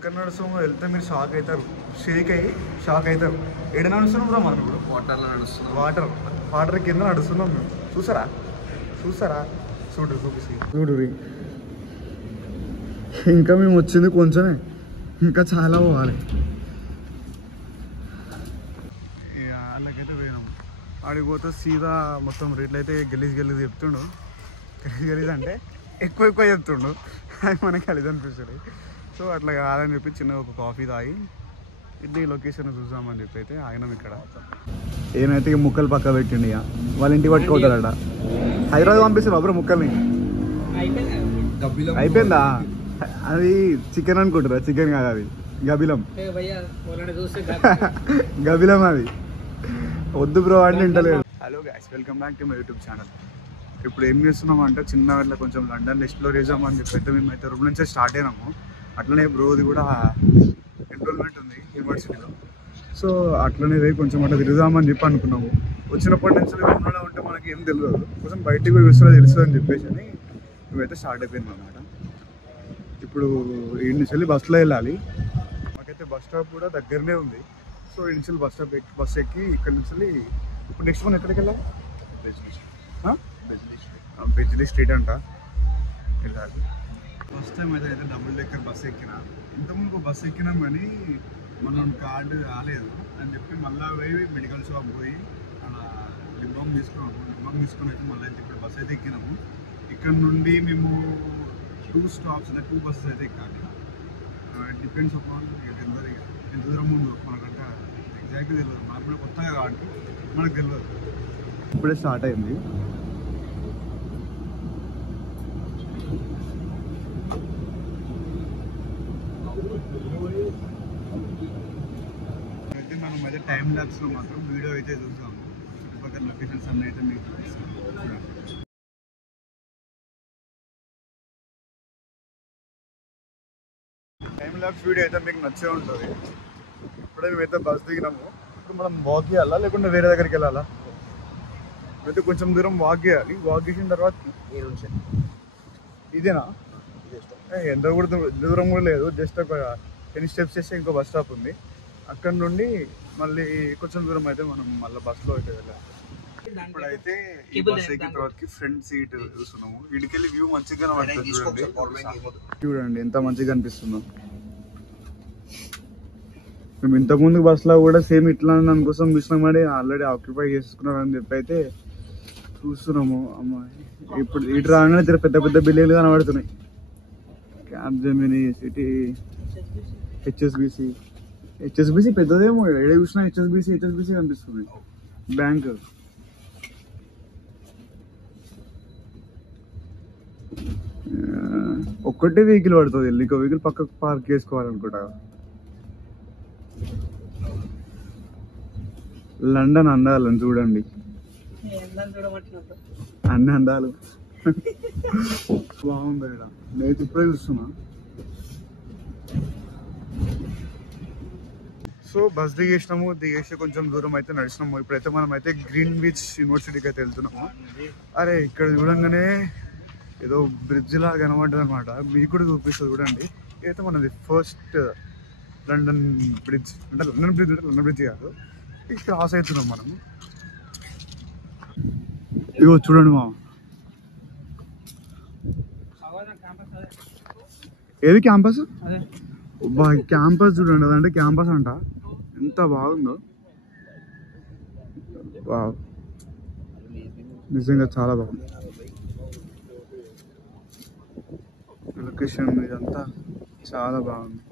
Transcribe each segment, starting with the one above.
ఎక్కడ నడుస్తామో వెళ్తే మీరు షాక్ అవుతారు, షేక్ అయ్యి షాక్ అవుతారు. ఎడ నడుస్తున్నాం బ్రో మనం ఇప్పుడు? వాటర్లో నడుస్తున్నాం. వాటర్ కింద నడుస్తున్నాం మేము. చూసారా చూడు ఇంకా మేము వచ్చింది కొంచెమే, ఇంకా చాలా పోవాలి. వాళ్ళకైతే పోయినాం. ఆడికి పోతే సీదా మొత్తం రేట్లు అయితే గలీజ్ చెప్తుండు. గలీజ్ అంటే ఎక్కువ చెప్తుండు, అది మనకి గలీజ్ అనిపిస్తుంది. సో అట్లా కాదని చెప్పి చిన్న ఒక కాఫీ తాగి ఇది లొకేషన్ చూసామని చెప్పి అయితే ఆగినాం ఇక్కడ. ఏమైతే ముక్కలు పక్క పెట్టిండి, ఇక వాళ్ళ ఇంటికి పట్టుకోతారట. హైదరాబాద్ పంపిస్తారు బాబు ముక్కల్ని. అయిపోయిందా? అది చికెన్ అనుకుంటారా? చికెన్ కాదు, అది గబిలం. గబిలం అది. వద్దు బ్రో అంటే వింటలేదు. Hello guys, welcome back to my YouTube channel. ఇప్పుడు ఏం చేస్తున్నాం అంటే చిన్న ఇట్లా కొంచెం లండన్ ఎక్స్ప్లోర్ చేద్దామని చెప్పి అయితే మేమైతే రూమ్ నుంచే స్టార్ట్ అయినాము. అట్లనే బ్రోది కూడా ఎన్రోల్మెంట్ ఉంది యూనివర్సిటీలో. సో అట్లనే కొంచెం అట్లా తిరుగుదామని చెప్పి అనుకున్నాము. వచ్చినప్పటి నుంచి రూమ్లో ఉంటే మనకి ఏం తెలియదు, కొంచెం బయటకు పోయి వస్తుందో తెలుస్తుంది అని చెప్పేసి అని మేమైతే స్టార్ట్ అయిపోయింది అనమాట. ఇప్పుడు ఈ నుంచి వెళ్ళి బస్సులో వెళ్ళాలి. మాకైతే బస్ స్టాప్ కూడా దగ్గరనే ఉంది. సో ఈ నుంచి బస్ ఎక్కి ఇక్కడ నుంచి వెళ్ళి ఇప్పుడు నెక్స్ట్ మనం ఎక్కడికి వెళ్ళాలి? బెజ్లీ స్ట్రీట్ అంట వెళ్ళాలి. ఫస్ట్ టైం అయితే డబుల్ డెక్కర్ బస్ ఎక్కినా. ఇంతకుముందు బస్ ఎక్కినాం కానీ మనం కార్డు రాలేదు అని చెప్పి మళ్ళీ పోయి మెడికల్ షాప్ పోయి అలా లిప్ బామ్ తీసుకుని అయితే మళ్ళీ అయితే ఇప్పుడు బస్ అయితే ఎక్కినాము. ఇక్కడ నుండి మేము 2 స్టాప్స్ అంటే 2 బస్సెస్ అయితే ఎక్కాలి. డిపెండ్స్ అపాన్ ఎంత దూరం ఉందో మనకంటే ఎగ్జాక్ట్గా తెలియదు. మనకు కూడా కొత్తగా కాబట్టి మనకు తెలియదు. ఇప్పుడే స్టార్ట్ అయింది. అయితే మనం అయితే టైం ల్యాబ్స్లో మాత్రం వీడియో అయితే చూసాము. చుట్టుపక్కల లొకేషన్స్ అన్నీ అయితే మీకు చూపిస్తాము. టైం ల్యాబ్స్ వీడియో అయితే మీకు నచ్చే ఉంటుంది. ఇప్పుడే మేమైతే బస్ దిగినాము. ఇప్పుడు మనం వాక్ చేయాలా లేకుంటే వేరే దగ్గరికి వెళ్ళాలా? అయితే కొంచెం దూరం వాక్ చేయాలి. వాక్ చేసిన తర్వాత ఇదేనా? ఎంత కూడా దూరం కూడా లేదు, జస్ట్ ఒక 10 స్టెప్స్ చేస్తే ఇంకో బస్ స్టాప్ ఉంది. అక్కడ నుండి మళ్ళీ కొంచెం దూరం అయితే మనం మళ్ళీ బస్సులో అయితే వెళ్ళాలి. ఇప్పుడైతే ఈ బస్ ఎక్కిన తర్వాత ఫ్రంట్ సీట్ చూస్తున్నాము. ఇడికెళ్ళి వ్యూ మంచిగా కనబడుతుంది. చూడండి ఎంత మంచిగా అనిపిస్తుందో. మేము ఇంతకుముందు బస్సులో కూడా సేమ్ ఇట్లా దానికోసం చూసినాం, కానీ ఆల్రెడీ ఆక్యుపై చేసుకున్నారని చెప్పి అయితే చూస్తున్నాము. అమ్మాయి ఇప్పుడు ఇటు రాగానే పెద్ద పెద్ద బిల్డింగ్లు కనబడుతున్నాయి. క్యాప్జెమిని సిటీ, హెచ్ఎస్బిసి పెద్దదేమో. ఏడే చూసినా హెచ్ఎస్బిసి కనిపిస్తుంది. బ్యాంక్ ఒక్కటే వెహికల్ పడుతుంది, ఇంకో వెహికల్ పక్కకు పార్క్ చేసుకోవాలనుకుంటా. లండన్ అందాలని చూడండి, అన్ని అందాలు. బాగుంది ఇక్కడ, నేను ఇప్పుడే చూస్తున్నా. సో బస్ దిగేసి కొంచెం దూరం అయితే నడిచినాము. ఇప్పుడైతే మనం అయితే గ్రీన్విచ్ యూనివర్సిటీకి అయితే వెళ్తున్నాము. అరే ఇక్కడ చూడంగానే ఏదో బ్రిడ్జ్ లాగా కనబడ్డది అనమాట. మీకు కూడా చూపిస్తుంది చూడండి. ఇదైతే మనది ఫస్ట్ లండన్ బ్రిడ్జ్. అంటే లండన్ బ్రిడ్జ్ కాదు, ఇక్కడ క్రాస్ అవుతున్నాం మనం. ఇగో చూడండి మా, ఏది క్యాంపస్? క్యాంపస్ చూడండి, అదంటే క్యాంపస్ అంట. ఎంత బాగుందో, నిజంగా చాలా బాగుంది లొకేషన్. ఇదంతా చాలా బాగుంది.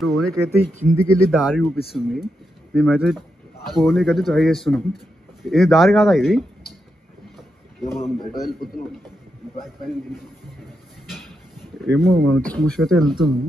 పోనీకైతే కిందికి వెళ్ళి దారి చూపిస్తుంది. మేమైతే పోనీకైతే ట్రై చేస్తున్నాం. ఇది దారి కాదా ఇది? ఏమో మనం చూసి అయితే వెళ్తున్నాం.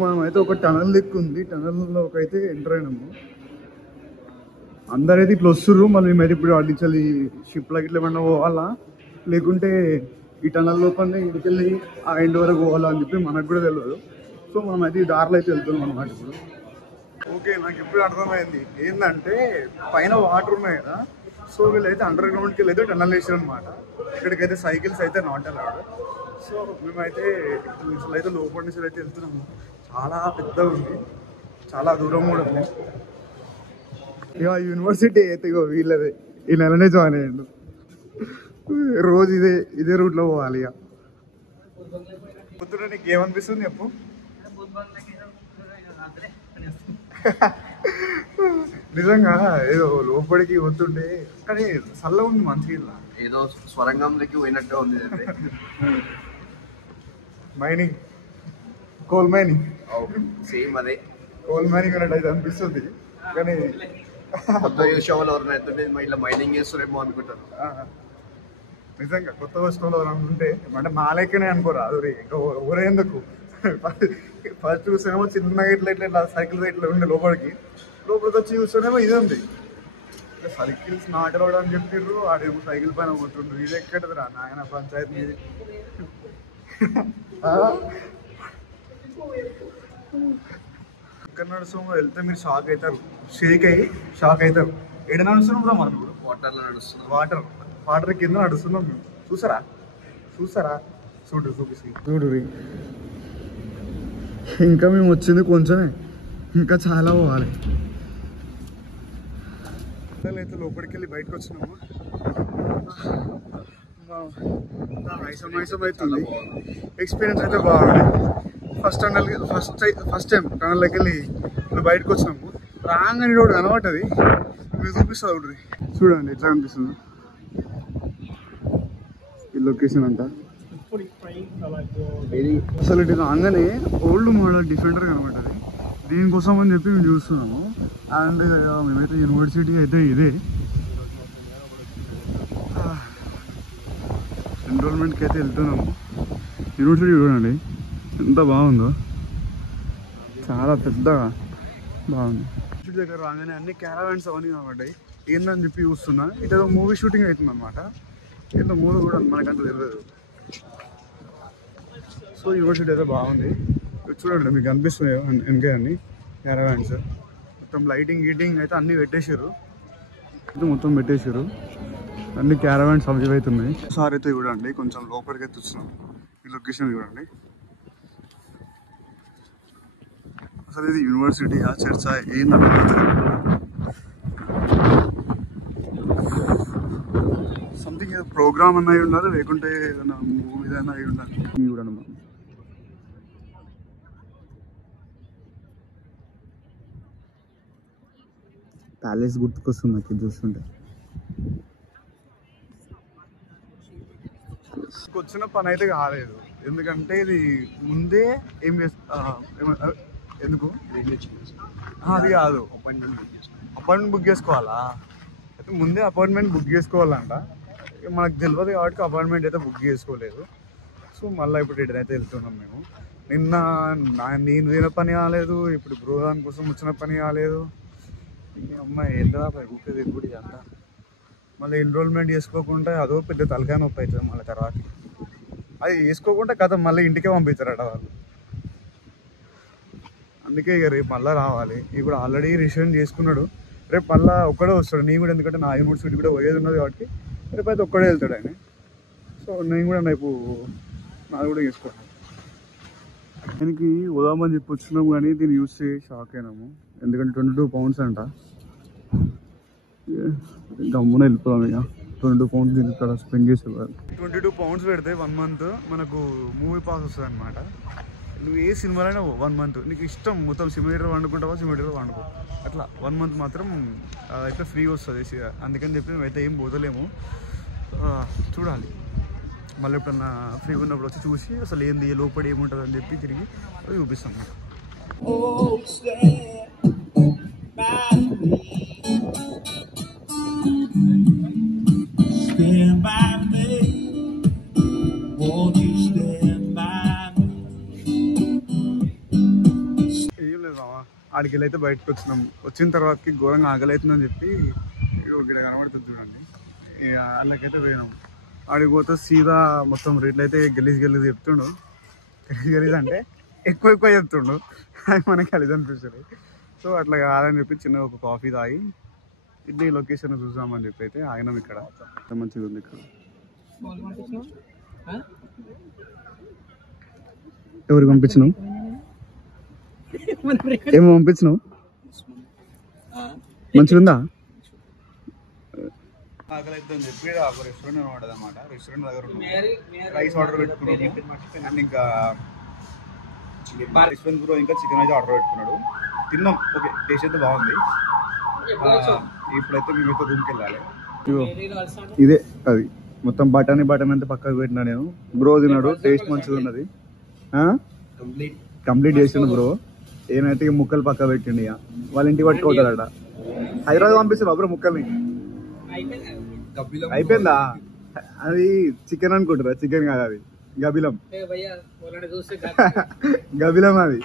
మనం అయితే ఒక టనల్ లెక్క ఉంది, టనల్లో అయితే ఎంటర్ అయినాము. అందరైతే ఇట్లా వస్తుర్రు. మళ్ళీ మేమైతే ఇప్పుడు అడ్డించాలి షిప్ లాగా ఇట్లా ఏమన్నా పోవాలా, లేకుంటే ఈ టనల్ లోపలనే ఇడికెళ్ళి ఆ ఎండ్ వరకు పోవాలా అని చెప్పి మనకు కూడా తెలియదు. సో మనం అయితే ఈ దారిలో అయితే వెళ్తున్నాం అన్నమాట ఇప్పుడు. ఓకే, నాకు ఇప్పుడు అర్థమైంది ఏంటంటే పైన వాటర్ ఉన్నాయి కదా, సో వీళ్ళైతే అండర్ గ్రౌండ్కి వెళ్ళి అయితే టన్నల్ వేసారు అనమాట. ఇక్కడికైతే సైకిల్స్ అయితే నాట్ అలౌడ్. సో మేమైతే అయితే లోపల నుంచి అయితే వెళ్తున్నాము. చాలా పెద్దగా ఉంది, చాలా దూరం కూడా ఉంది. ఇక యూనివర్సిటీ అయితే ఇగో వీళ్ళదే ఈ నెలనే జాయిన్ అయ్యాడు. రోజు ఇదే రూట్లో పోవాలి. ఇక పొద్దున నీకు ఏమనిపిస్తుంది చెప్పు? నిజంగా ఏదో లోపలికి వస్తుంటే కానీ చల్ల ఉంది మంచిగా, ఏదో స్వరంగంలోకి పోయినట్టు ఉంది. మైనింగ్, కోల్ మైనింగ్, సేమ్ అదే కోల్ మైనింగ్ అన్నట్టు అయితే అనిపిస్తుంది. కానీ కొత్త షోలు ఎవరైతే ఇట్లా మైనింగ్ చేస్తారేమో అనుకుంటారు. నిజంగా కొత్త వస్తువులు ఎవరు అనుకుంటే అంటే మా లెక్కనే అనుకోరు. అది ఎవరే ఎందుకు ఫస్ట్ చూస్తేనేమో చిన్నగా ఇట్లా సైకిల్ ఇట్లా ఉండే లోపలికి వచ్చి చూస్తేనేమో ఇది ఉంది. సైకిల్స్ నాటరోడ్ అని చెప్పిర్రు, ఆడేమో సైకిల్ పైన పోతుండ్రు. ఇది ఎక్కడదిరా నాయన పంచాయతీ మీది. ఎక్కడ నడుస్తామో వెళ్తే మీరు షాక్ అవుతారు, షాక్ అవుతారు. ఎక్కడ నడుస్తున్నాం బ్రో? మనం వాటర్లో నడుస్తున్నాం. వాటర్ కింద నడుస్తున్నాం మేము. చూసారా చూడు. ఇంకా మేము వచ్చింది కొంచెమే, ఇంకా చాలా పోవాలి. అయితే లోపలికి వెళ్ళి బయటకు వచ్చినాము. మైసం అవుతుంది. ఎక్స్పీరియన్స్ అయితే బాగుంది. ఫస్ట్ టైం టనల్లోకి వెళ్ళి బయటకు వచ్చినాము. రాగానే రోడ్డు కనబడ్డది, మీరు చూపిస్తా చూడండి ఎట్లా అనిపిస్తుంది ఈ లొకేషన్ అంతా. అసలు ఇటు రాగానే ఓల్డ్ మోడల్ డిఫెండర్ కనబడ్డది. దీనికోసం అని చెప్పి మేము చూస్తున్నాము. అండ్ మేమైతే యూనివర్సిటీ అయితే ఇదే ఎన్రోల్మెంట్కి అయితే వెళ్తున్నాము. యూనివర్సిటీ చూడండి ఎంత బాగుందో, చాలా పెద్దగా బాగుంది. యూనివర్సిటీ దగ్గర రాగానే అన్ని క్యారవాన్స్ అవన్నీ కనబడ్డాయి. ఏందని చెప్పి చూస్తున్నా. ఇటేదో మూవీ షూటింగ్ అవుతుంది అనమాట. ఏందో మూవీ కూడా మనకంత తెలియదు. సో యూనివర్సిటీ అయితే బాగుంది. చూడండి మీకు అనిపిస్తుంది వెనకే అన్ని క్యారవాన్స్. మొత్తం లైటింగ్ అయితే అన్నీ పెట్టేసారు. అన్ని క్యారవాన్స్ అవి అవుతున్నాయి. సార్ అయితే చూడండి కొంచెం లోపలికి అయితే వచ్చినాం. ఈ లొకేషన్ చూడండి. అసలు ఇది యూనివర్సిటీయా చర్చా ఏంటంటే సంథింగ్ ప్రోగ్రామ్ అన్న అయి ఉండాలి, లేకుంటే ఏదైనా మూవీ అయినా అయి ఉండాలి. చూడండి మనం ప్యాలెస్ గుర్తుకొస్తుంది నాకు చూస్తుంటే. వచ్చిన పని అయితే కాలేదు, ఎందుకంటే ఇది ముందే ఏం ఎందుకు అది కాదు, అపాయింట్మెంట్ బుక్ చేసుకోవాలా? అయితే ముందే అపాయింట్మెంట్ బుక్ చేసుకోవాలంట. మనకు తెలియదు కాబట్టి అపాయింట్మెంట్ అయితే బుక్ చేసుకోలేదు. సో మళ్ళీ ఇప్పుడు రిటర్న్ అయితే వెళ్తున్నాం మేము. నిన్న నేను తిన పని కాలేదు, ఇప్పుడు బ్రోదాన్ కోసం వచ్చిన పని కాలేదు. అమ్మాయి ఏంటో ఊపిరి ఇప్పుడు అంతా మళ్ళీ ఎన్రోల్మెంట్ చేసుకోకుండా అదో పెద్ద తలకాయ నొప్పి అవుతుంది. మళ్ళీ తర్వాత అది చేసుకోకుండా కథ మళ్ళీ ఇంటికే పంపిస్తారట వాళ్ళు. అందుకే ఇక రేపు మళ్ళీ రావాలి. ఇప్పుడు ఆల్రెడీ రిజిస్ట్రేషన్ చేసుకున్నాడు, రేపు మళ్ళీ ఒక్కడే వస్తాడు. నేను కూడా ఎందుకంటే నా యూనివర్సిటీ కూడా పోయేది ఉన్నది కాబట్టి రేపు అయితే ఒక్కడే వెళ్తాడు ఆయన. సో నేను కూడా రేపు నాది కూడా చేసుకోవాలి. దీనికి వదామని చెప్పి వచ్చినాము, కానీ దీన్ని యూజ్ చేసి షాక్ అయినాము. ఎందుకంటే 22 pounds అంట. గమ్మున వెళ్ళిపోదాం. ఇక 22 pounds దీనికి ఇక్కడ స్పెండ్ చేసేవారు. 22 pounds పెడితే 1 month మనకు మూవీ పాస్ వస్తుంది అనమాట. నువ్వు ఏ సినిమాలైనా 1 month నీకు ఇష్టం, మొత్తం సిమిలేటర్ వండుకుంటావా సిమిలేటర్ వండుకో, అట్లా 1 month మాత్రం అయితే ఫ్రీ వస్తుంది. అందుకని చెప్పి మేమైతే ఏం పోతలేము, చూడాలి. మళ్ళీ ఎప్పుడన్నా ఫ్రీ ఉన్నప్పుడు వచ్చి చూసి అసలు ఏంది లోపడి ఏముంటుంది అని చెప్పి తిరిగి చూపిస్తాం. ఏం లేదు మామ, ఆడికి వెళ్ళైతే బయటకు వచ్చినాం. వచ్చిన తర్వాతకి ఘోరంగా ఆకలి అవుతుందని చెప్పి ఇక్కడ కనబడుతుంది చూడండి. వాళ్ళకైతే పోయినాం. ఆడికి పోతే సీదా మొత్తం రేట్లు అయితే గలీజ్ చెప్తుండు. గలీజ్ అంటే ఎక్కువ చెప్తుండు, అది మనకి గలీజ్ అనిపిస్తుంది. సో అట్లా కాదని చెప్పి చిన్న ఒక కాఫీ తాగి ఇది లొకేషన్ చూద్దామని చెప్పి అయితే ఆగినాం ఇక్కడ. మంచిగా ఉంది ఇక్కడ. ఎవరికి పంపించినావు? ఏమో పంపించినావు? మంచిగా ఉందా? ఆకలి అయితే అని చెప్పి ఒక రెస్టారెంట్ అనమాట అనమాట. రెస్టారెంట్ దగ్గర రైస్ ఆర్డర్ పెట్టుకున్నాము అండ్ ఇంకా యశ్వంత్ బ్రో ఇంకా చికెన్ అయితే ఆర్డర్ పెట్టుకున్నాడు. తిన్నాం. ఓకే, టేస్ట్ అయితే బాగుంది. ఇప్పుడైతే మేమైతే రూమ్కి వెళ్ళాలి. ఇదే అది మొత్తం బటానీ అంతా పక్కకు పెట్టినా నేను. బ్రో తిన్నాడు, టేస్ట్ మంచిగా ఉన్నది. కంప్లీట్ చేసిండు బ్రో. ఏమైతే ఇక ముక్కలు పక్క పెట్టిండు. ఇక వాళ్ళ ఇంటికి పట్టుకోతాడట. హైదరాబాద్ పంపిస్తారు బ్రో ముక్కల్ని. అయిపోయిందా? అది చికెన్ అనుకుంటారా? చికెన్ కాదు, అది గబిలం. గబిలం అది.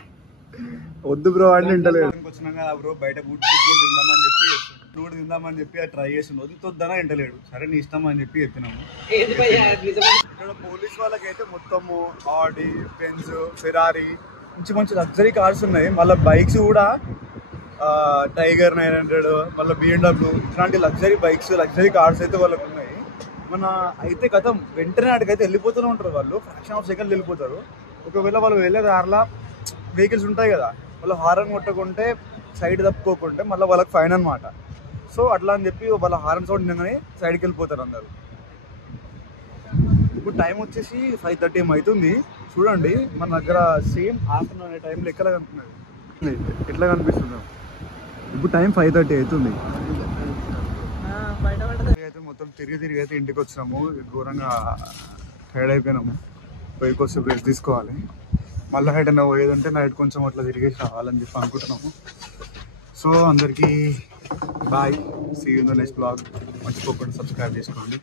వద్దు బ్రో అంటే ఇంటలేదు. వచ్చినాం కదా బ్రో, బయట తిందామని చెప్పి అది ట్రై చేసిండు. వద్దుద్దనా ఇంటలేడు. సరే నీ ఇష్టం అని చెప్పి చెప్పినాము. ఇక్కడ పోలీస్ వాళ్ళకైతే మొత్తము ఆడి, బెంజ్, ఫెరారీ మంచి మంచి లగ్జరీ కార్స్ ఉన్నాయి. మళ్ళీ బైక్స్ కూడా టైగర్ 900, మళ్ళీ BMW ఇట్లాంటి లగ్జరీ బైక్స్, లగ్జరీ కార్స్ అయితే వాళ్ళకు ఉన్నాయి. మన అయితే గతం వెంటనే అటుకైతే వెళ్ళిపోతూనే ఉంటారు వాళ్ళు. ఫ్రాక్షన్ ఆఫ్ సెకండ్ వెళ్ళిపోతారు. ఒకవేళ వాళ్ళు వెళ్ళే దారిలో వెహికల్స్ ఉంటాయి కదా, వాళ్ళు హారన్ కొట్టకుంటే, సైడ్ తప్పుకోకుంటే మళ్ళీ వాళ్ళకి ఫైన్ అనమాట. సో అట్లా అని చెప్పి వాళ్ళ హారన్ సౌండ్ వినగానే సైడ్కి వెళ్ళిపోతారు అందరు. ఇప్పుడు టైం వచ్చేసి 5:30 అవుతుంది. చూడండి మన దగ్గర సేమ్ ఆఫ్టర్నూన్ అనే టైంలో ఎక్కడ కనుక్కున్నది ఎట్లా కనిపిస్తుంది. ఇప్పుడు టైం 5:30 అవుతుంది. అయితే మొత్తం తిరిగి అయితే ఇంటికి వచ్చినాము. ఘోరంగా టైర్డ్ అయిపోయినాము. పోయి కొంచెం రెస్ట్ తీసుకోవాలి. మళ్ళీ ఎటైనా పోయేదంటే నైట్ కొంచెం అట్లా తిరిగేసి రావాలని చెప్పి అనుకుంటున్నాము. సో అందరికీ bye, see you in the next blog. మర్చిపోకుండా సబ్స్క్రైబ్ చేసుకోండి.